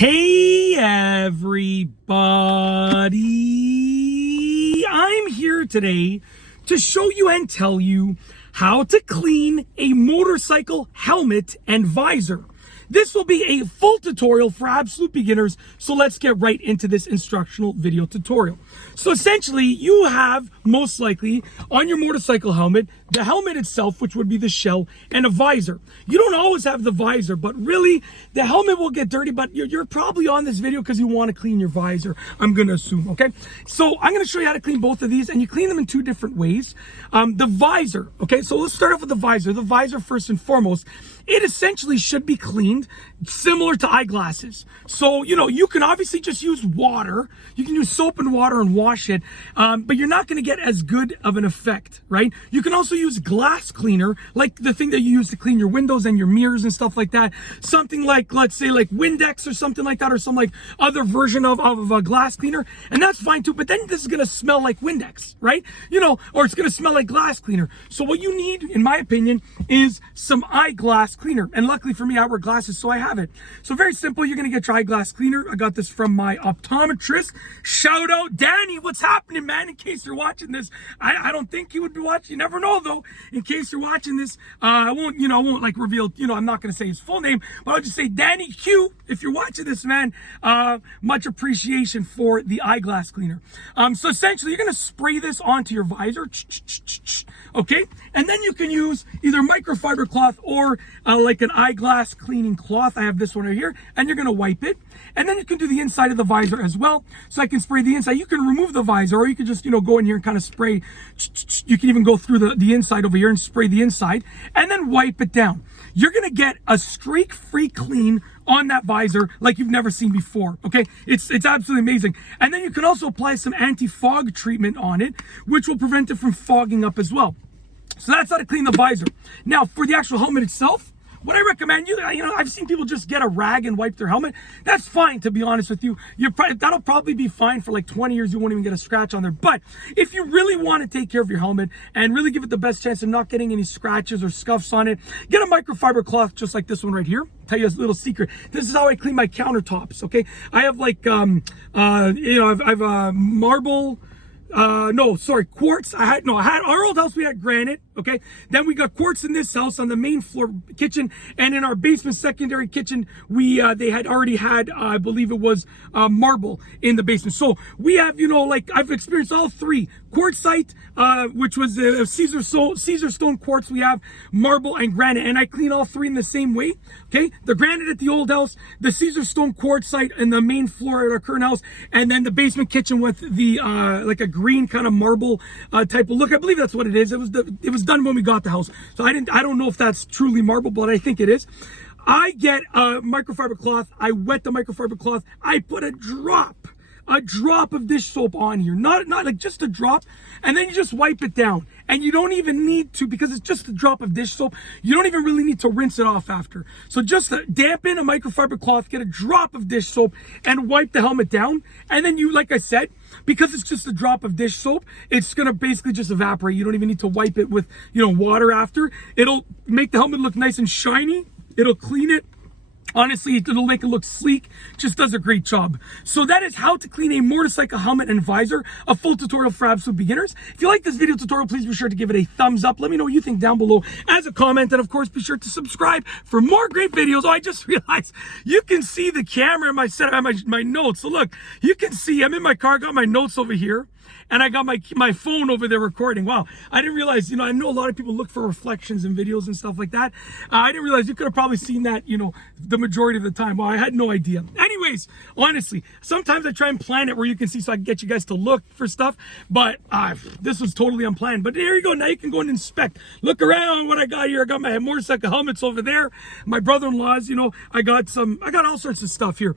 Hey everybody, I'm here today to show you and tell you how to clean a motorcycle helmet and visor. This will be a full tutorial for absolute beginners, so let's get right into this instructional video tutorial. So essentially, you have most likely on your motorcycle helmet, the helmet itself, which would be the shell, and a visor. You don't always have the visor, but really, the helmet will get dirty, but you're probably on this video because you want to clean your visor, I'm going to assume, okay? So I'm going to show you how to clean both of these, and you clean them in two different ways. The visor, okay, so let's start off with the visor. The visor, first and foremost, it essentially should be cleaned similar to eyeglasses. So, you can obviously just use water. You can use soap and water and wash it, but you're not going to get as good of an effect, right? You can also use glass cleaner, like the thing that you use to clean your windows and your mirrors and stuff like that. Something like, let's say like Windex or something like that, or some like other version of a glass cleaner. And that's fine too, but then this is going to smell like Windex, right? Or it's going to smell like glass cleaner. So what you need, in my opinion, is some eyeglass cleaner. And luckily for me, I wear glasses, so I have it. So very simple, you're going to get your eyeglass cleaner. I got this from my optometrist. Shout out Danny, what's happening, man? In case you're watching this, I don't think he would be watching. You never know though. In case you're watching this, I won't like reveal, I'm not going to say his full name, but I'll just say Danny Q. If you're watching this, man, much appreciation for the eyeglass cleaner. So essentially, you're going to spray this onto your visor, okay? And then you can use either microfiber cloth or like an eyeglass cleaning cloth. I have this one right here, and you're going to wipe it. And then you can do the inside of the visor as well. So I can spray the inside. You can remove the visor, or you can just, go in here and kind of spray. You can even go through the inside over here and spray the inside, and then wipe it down. You're going to get a streak-free clean on that visor like you've never seen before, okay? It's absolutely amazing. And then you can also apply some anti-fog treatment on it, which will prevent it from fogging up as well. So that's how to clean the visor. Now, for the actual helmet itself, what I recommend, I've seen people just get a rag and wipe their helmet. That's fine, to be honest with you. That'll probably be fine for like 20 years. You won't even get a scratch on there. But if you really want to take care of your helmet and really give it the best chance of not getting any scratches or scuffs on it, get a microfiber cloth just like this one right here. Tell you a little secret. This is how I clean my countertops, okay? I have like, I've marble. Quartz. I had our old house, we had granite, okay? Then we got quartz in this house on the main floor kitchen, and in our basement secondary kitchen, they had already had, I believe it was marble in the basement. So we have, I've experienced all three. Quartzite, which was Caesar stone quartz. We have marble and granite, and I clean all three in the same way, okay? The granite at the old house, the Caesar stone quartzite in the main floor at our current house, and then the basement kitchen with the, like a green kind of marble type of look. I believe that's what it is. It was done when we got the house. So I don't know if that's truly marble, but I think it is. I get a microfiber cloth. I wet the microfiber cloth. I put a drop of dish soap on here, not like just a drop, and then you just wipe it down. And you don't even need to, because it's just a drop of dish soap, you don't even really need to rinse it off after. So just dampen a microfiber cloth, get a drop of dish soap, and wipe the helmet down. And then you, like I said, because it's just a drop of dish soap, it's gonna basically just evaporate. You don't even need to wipe it with, water after. It'll make the helmet look nice and shiny. It'll clean it. Honestly, it'll make it look sleek. Just does a great job. So that is how to clean a motorcycle helmet and visor, a full tutorial for absolute beginners. If you like this video tutorial, please be sure to give it a thumbs up. Let me know what you think down below as a comment. And of course, be sure to subscribe for more great videos. Oh, I just realized you can see the camera in my set, my notes. So look, you can see I'm in my car, got my notes over here. And I got my phone over there recording. Wow, I didn't realize, I know a lot of people look for reflections in videos and stuff like that. I didn't realize you could have probably seen that, the majority of the time. Well, I had no idea. Anyways, honestly, sometimes I try and plan it where you can see so I can get you guys to look for stuff. But this was totally unplanned. But there you go. Now you can go and inspect. Look around what I got here. I got my motorcycle helmets over there. My brother-in-law's, I got all sorts of stuff here.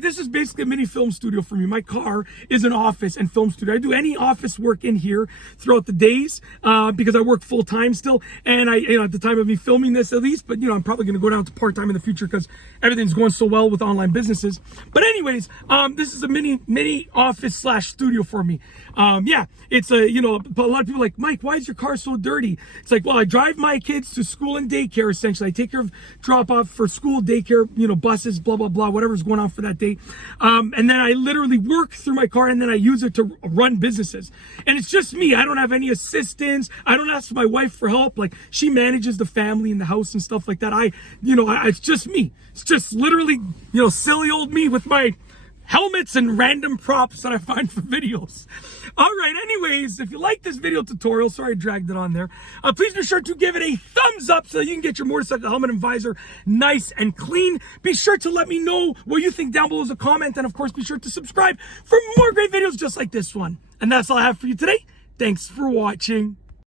This is basically a mini film studio for me. My car is an office and film studio. I do any office work in here throughout the days because I work full time still, and at the time of me filming this at least, but I'm probably going to go down to part time in the future because everything's going so well with online businesses. But anyways, this is a mini office slash studio for me. Yeah, it's a, you know, a lot of people are like, Mike, why is your car so dirty? It's like, well, I drive my kids to school and daycare, essentially. I take care of drop off for school, daycare, you know, buses, blah, blah, blah, whatever's going on for that day. And then I literally work through my car, and then I use it to run businesses. And it's just me. I don't have any assistants. I don't ask my wife for help. Like, she manages the family and the house and stuff like that. It's just me. It's just literally, you know, silly old me with my helmets and random props that I find for videos. All right, anyways, if you like this video tutorial, sorry I dragged it on there, please be sure to give it a thumbs up so that you can get your motorcycle helmet and visor nice and clean. Be sure to let me know what you think down below as a comment, and of course, be sure to subscribe for more great videos just like this one. And that's all I have for you today. Thanks for watching.